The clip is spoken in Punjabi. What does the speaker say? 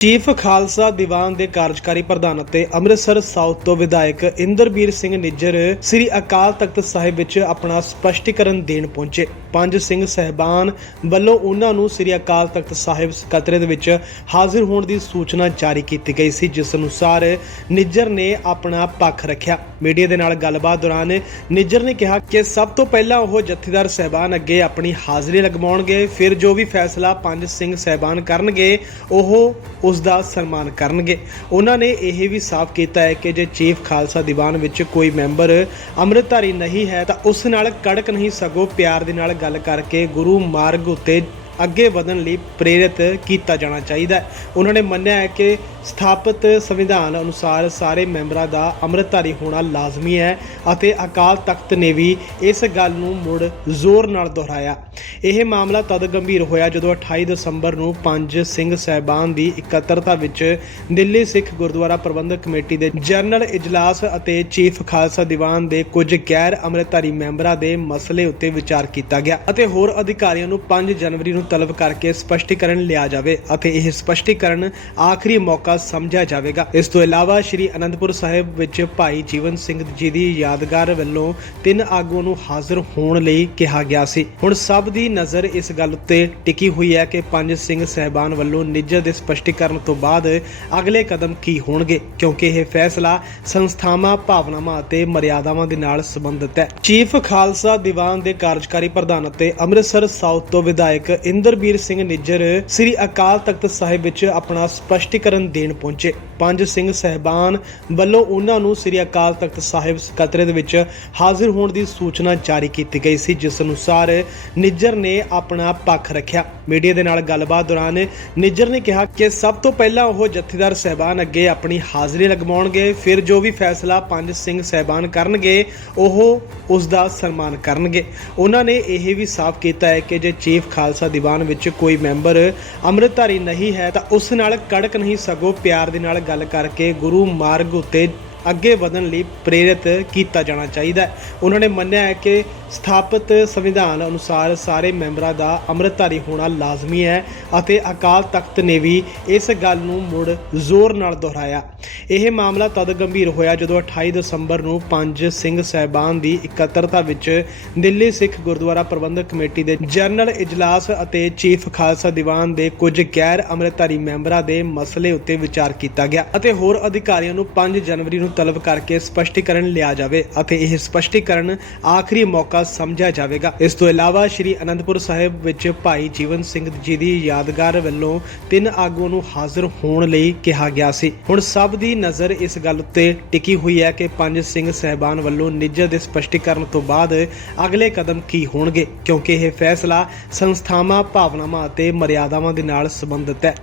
ਚੀਫ ਖਾਲਸਾ ਦੀਵਾਨ ਦੇ ਕਾਰਜਕਾਰੀ ਪ੍ਰਧਾਨ ਅਤੇ ਅੰਮ੍ਰਿਤਸਰ ਸਾਊਥ ਤੋਂ ਵਿਧਾਇਕ ਇੰਦਰਬੀਰ ਸਿੰਘ ਨਿੱਜਰ ਸ੍ਰੀ ਅਕਾਲ ਤਖਤ ਸਾਹਿਬ ਵਿੱਚ ਆਪਣਾ ਸਪਸ਼ਟੀਕਰਨ ਦੇਣ ਪਹੁੰਚੇ। ਪੰਜ ਸਿੰਘ ਸਹਿਬਾਨ ਵੱਲੋਂ ਉਹਨਾਂ ਨੂੰ ਸ੍ਰੀ ਅਕਾਲ ਤਖਤ ਸਾਹਿਬ ਸਕੱਤਰੇਤ ਵਿੱਚ ਹਾਜ਼ਰ ਹੋਣ ਦੀ ਸੂਚਨਾ ਜਾਰੀ ਕੀਤੀ ਗਈ ਸੀ, ਜਿਸ ਅਨੁਸਾਰ ਨਿੱਜਰ ਨੇ ਆਪਣਾ ਪੱਖ ਰੱਖਿਆ। ਮੀਡੀਆ ਦੇ ਨਾਲ ਗੱਲਬਾਤ ਦੌਰਾਨ ਨਿੱਜਰ ਨੇ ਕਿਹਾ ਕਿ ਸਭ ਤੋਂ ਪਹਿਲਾਂ ਉਹ ਜਥੇਦਾਰ ਸਹਿਬਾਨ ਅੱਗੇ ਆਪਣੀ ਹਾਜ਼ਰੀ ਲਗਵਾਉਣਗੇ, ਫਿਰ ਜੋ ਵੀ ਫੈਸਲਾ ਪੰਜ ਸਿੰਘ ਸਹਿਬਾਨ ਕਰਨਗੇ, ਉਹ ਉਸ ਦਾ ਸਨਮਾਨ ਕਰਨਗੇ। ਉਹਨਾਂ ਨੇ ਇਹ ਵੀ ਸਾਫ਼ ਕੀਤਾ ਹੈ ਕਿ ਜੇ ਚੀਫ ਖਾਲਸਾ ਦੀਵਾਨ ਵਿੱਚ ਕੋਈ ਮੈਂਬਰ ਅੰਮ੍ਰਿਤਧਾਰੀ ਨਹੀਂ ਹੈ ਤਾਂ ਉਸ ਨਾਲ ਕੜਕ ਨਹੀਂ ਸਗੋਂ ਪਿਆਰ ਦੇ ਨਾਲ ਗੱਲ ਕਰਕੇ ਗੁਰੂ ਮਾਰਗ ਉੱਤੇ ਅੱਗੇ ਵਧਣ ਲਈ ਪ੍ਰੇਰਿਤ ਕੀਤਾ ਜਾਣਾ ਚਾਹੀਦਾ ਹੈ। ਉਹਨਾਂ ਨੇ ਮੰਨਿਆ ਹੈ ਕਿ ਸਥਾਪਿਤ ਸੰਵਿਧਾਨ ਅਨੁਸਾਰ ਸਾਰੇ ਮੈਂਬਰਾਂ ਦਾ ਅੰਮ੍ਰਿਤਧਾਰੀ ਹੋਣਾ ਲਾਜ਼ਮੀ ਹੈ ਅਤੇ ਅਕਾਲ ਤਖਤ ਨੇ ਵੀ ਇਸ ਗੱਲ ਨੂੰ ਮੁੜ ਜ਼ੋਰ ਨਾਲ ਦੁਹਰਾਇਆ। ਇਹ ਮਾਮਲਾ ਤਦ ਗੰਭੀਰ ਹੋਇਆ ਜਦੋਂ 28 ਦਸੰਬਰ ਨੂੰ ਪੰਜ ਸਿੰਘ ਸਹਿਬਾਨ ਦੀ ਇਕੱਤਰਤਾ ਵਿੱਚ ਦਿੱਲੀ ਸਿੱਖ ਗੁਰਦੁਆਰਾ ਪ੍ਰਬੰਧਕ ਕਮੇਟੀ ਦੇ ਜਨਰਲ ਇਜਲਾਸ ਅਤੇ ਚੀਫ ਖਾਲਸਾ ਦੀਵਾਨ ਦੇ ਕੁਝ ਗੈਰ ਅੰਮ੍ਰਿਤਧਾਰੀ ਮੈਂਬਰਾਂ ਦੇ ਮਸਲੇ ਉੱਤੇ ਵਿਚਾਰ ਕੀਤਾ ਗਿਆ ਅਤੇ ਹੋਰ ਅਧਿਕਾਰੀਆਂ ਨੂੰ 5 ਜਨਵਰੀ ਨੂੰ ਤਲਬ ਕਰਕੇ ਸਪਸ਼ਟੀਕਰਨ ਲਿਆ ਜਾਵੇ ਅਤੇ ਇਹ ਸਪਸ਼ਟੀਕਰਨ ਆਖਰੀ ਮੌਕਾ ਸਮਝਿਆ ਜਾਵੇਗਾ। ਇਸ ਤੋਂ ਇਲਾਵਾ ਸ਼੍ਰੀ ਅਨੰਦਪੁਰ ਸਾਹਿਬ ਵਿੱਚ ਭਾਈ ਜੀਵਨ ਸਿੰਘ ਜੀ ਦੀ ਯਾਦਗਾਰ ਵੱਲੋਂ ਤਿੰਨ ਆਗੂਆਂ ਨੂੰ ਹਾਜ਼ਰ ਹੋਣ ਲਈ ਕਿਹਾ ਗਿਆ ਸੀ। ਹੁਣ ਸਭ ਦੀ ਨਜ਼ਰ ਇਸ ਗੱਲ ਉੱਤੇ ਟਿਕੀ ਹੋਈ ਹੈ ਕਿ ਪੰਜ ਸਿੰਘ ਸਹਿਬਾਨ ਵੱਲੋਂ ਨਿੱਜਰ ਦੇ ਸਪਸ਼ਟੀਕਰਨ ਤੋਂ ਬਾਅਦ ਅਗਲੇ ਕਦਮ ਕੀ ਹੋਣਗੇ, ਕਿਉਂਕਿ ਇਹ ਫੈਸਲਾ ਸੰਸਥਾਵਾਂ, ਭਾਵਨਾਵਾਂ ਅਤੇ ਮਰਿਆਦਾਵਾਂ ਦੇ ਨਾਲ ਸੰਬੰਧਿਤ ਹੈ। ਚੀਫ ਖਾਲਸਾ ਦੀਵਾਨ ਦੇ ਕਾਰਜਕਾਰੀ ਪ੍ਰਧਾਨ ਅਤੇ ਅੰਮ੍ਰਿਤਸਰ ਸਾਊਥ ਤੋਂ ਵਿਧਾਇਕ ਇੰਦਰਬੀਰ ਸਿੰਘ ਨਿੱਜਰ ਸ੍ਰੀ ਅਕਾਲ ਤਖਤ ਸਾਹਿਬ ਵਿੱਚ ਆਪਣਾ ਸਪਸ਼ਟੀਕਰਨ ਦੇਣ ਪਹੁੰਚੇ। ਪੰਜ ਸਿੰਘ ਸਹਿਬਾਨ ਵੱਲੋਂ ਉਹਨਾਂ ਨੂੰ ਸ੍ਰੀ ਅਕਾਲ ਤਖਤ ਸਾਹਿਬ ਸਕੱਤਰੇਤ ਵਿੱਚ ਹਾਜ਼ਰ ਹੋਣ ਦੀ ਸੂਚਨਾ ਜਾਰੀ ਕੀਤੀ ਗਈ ਸੀ, ਜਿਸ ਅਨੁਸਾਰ ਨਿੱਜਰ ਨੇ ਆਪਣਾ ਪੱਖ ਰੱਖਿਆ। ਮੀਡੀਆ ਦੇ ਨਾਲ ਗੱਲਬਾਤ ਦੌਰਾਨ ਨਿੱਜਰ ਨੇ ਕਿਹਾ ਕਿ ਸਭ ਤੋਂ ਪਹਿਲਾਂ ਉਹ ਜਥੇਦਾਰ ਸਹਿਬਾਨ ਅੱਗੇ ਆਪਣੀ ਹਾਜ਼ਰੀ ਲਗਵਾਉਣਗੇ, ਫਿਰ ਜੋ ਵੀ ਫੈਸਲਾ ਪੰਜ ਸਿੰਘ ਸਹਿਬਾਨ ਕਰਨਗੇ, ਉਹ ਉਸ ਦਾ ਸਨਮਾਨ ਕਰਨਗੇ। ਉਹਨਾਂ ਨੇ ਇਹ ਵੀ ਸਾਫ਼ ਕੀਤਾ ਹੈ ਕਿ ਜੇ ਚੀਫ ਖਾਲਸਾ ਦੀਵਾਨ ਵਿੱਚ ਕੋਈ ਮੈਂਬਰ ਅੰਮ੍ਰਿਤਧਾਰੀ ਨਹੀਂ ਹੈ ਤਾਂ ਉਸ ਨਾਲ ਕੜਕ ਨਹੀਂ ਸਗੋਂ ਪਿਆਰ ਦੇ ਨਾਲ ਗੱਲ ਕਰਕੇ ਗੁਰੂ ਮਾਰਗ ਉੱਤੇ ਅੱਗੇ ਵਧਣ ਲਈ ਪ੍ਰੇਰਿਤ ਕੀਤਾ ਜਾਣਾ ਚਾਹੀਦਾ ਹੈ। ਉਹਨਾਂ ਨੇ ਮੰਨਿਆ ਹੈ ਕਿ ਸਥਾਪਿਤ ਸੰਵਿਧਾਨ ਅਨੁਸਾਰ ਸਾਰੇ ਮੈਂਬਰਾਂ ਦਾ ਅੰਮ੍ਰਿਤਧਾਰੀ ਹੋਣਾ ਲਾਜ਼ਮੀ ਹੈ ਅਤੇ ਅਕਾਲ ਤਖਤ ਨੇ ਵੀ ਇਸ ਗੱਲ ਨੂੰ ਮੁੜ ਜ਼ੋਰ ਨਾਲ ਦੁਹਰਾਇਆ। ਇਹ ਮਾਮਲਾ ਤਦ ਗੰਭੀਰ ਹੋਇਆ ਜਦੋਂ 28 ਦਸੰਬਰ ਨੂੰ ਪੰਜ ਸਿੰਘ ਸਹਿਬਾਨ ਦੀ ਇਕੱਤਰਤਾ ਵਿੱਚ ਦਿੱਲੀ ਸਿੱਖ ਗੁਰਦੁਆਰਾ ਪ੍ਰਬੰਧਕ ਕਮੇਟੀ ਦੇ ਜਨਰਲ ਇਜਲਾਸ ਅਤੇ ਚੀਫ ਖਾਲਸਾ ਦੀਵਾਨ ਦੇ ਕੁਝ ਗੈਰ ਅੰਮ੍ਰਿਤਧਾਰੀ ਮੈਂਬਰਾਂ ਦੇ ਮਸਲੇ ਉੱਤੇ ਵਿਚਾਰ ਕੀਤਾ ਗਿਆ ਅਤੇ ਹੋਰ ਅਧਿਕਾਰੀਆਂ ਨੂੰ 5 ਜਨਵਰੀ ਨੂੰ ਤਲਬ ਕਰਕੇ ਸਪਸ਼ਟੀਕਰਨ ਲਿਆ ਜਾਵੇ ਅਤੇ ਇਹ ਸਪਸ਼ਟੀਕਰਨ ਆਖਰੀ ਮੌਕਾ ਸਮਝਿਆ ਜਾਵੇਗਾ। ਇਸ ਤੋਂ ਇਲਾਵਾ ਸ਼੍ਰੀ ਅਨੰਦਪੁਰ ਸਾਹਿਬ ਵਿੱਚ ਭਾਈ ਜੀਵਨ ਸਿੰਘ ਜੀ ਦੀ ਯਾਦਗਾਰ ਵੱਲੋਂ ਤਿੰਨ ਆਗੂਆਂ ਨੂੰ ਹਾਜ਼ਰ ਹੋਣ ਲਈ ਕਿਹਾ ਗਿਆ ਸੀ। ਹੁਣ ਸਭ ਦੀ ਨਜ਼ਰ ਇਸ ਗੱਲ ਉੱਤੇ ਟਿਕੀ ਹੋਈ ਹੈ ਕਿ ਪੰਜ ਸਿੰਘ ਸਹਿਬਾਨ ਵੱਲੋਂ ਨਿੱਜਰ ਦੇ ਸਪਸ਼ਟੀਕਰਨ ਤੋਂ ਬਾਅਦ ਅਗਲੇ ਕਦਮ ਕੀ ਹੋਣਗੇ, ਕਿਉਂਕਿ ਇਹ ਫੈਸਲਾ ਸੰਸਥਾਵਾਂ, ਭਾਵਨਾਵਾਂ ਅਤੇ ਮਰਿਆਦਾਵਾਂ ਦੇ ਨਾਲ ਸੰਬੰਧਿਤ ਹੈ।